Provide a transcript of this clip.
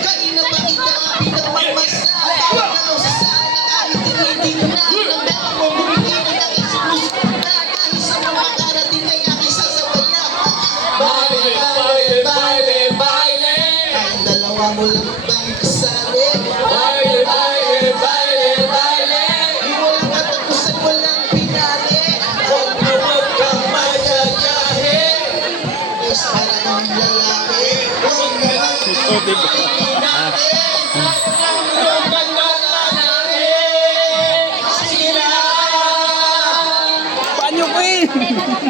Kanina pa kita pinagmamasa. Ano sa sana kahit tinitin na ng dama mo bumigay ng isulusot na dahil sa mga karating ay aking sasabayan. Baile, baile, baile. Kayong dalawa mo lang bang kasali? Baile, baile, baile, baile. Di walang katapusan, walang pinali. Huwag kang mayayahe. Diyos para ng lalaki. Huwag naman Paano, Queen?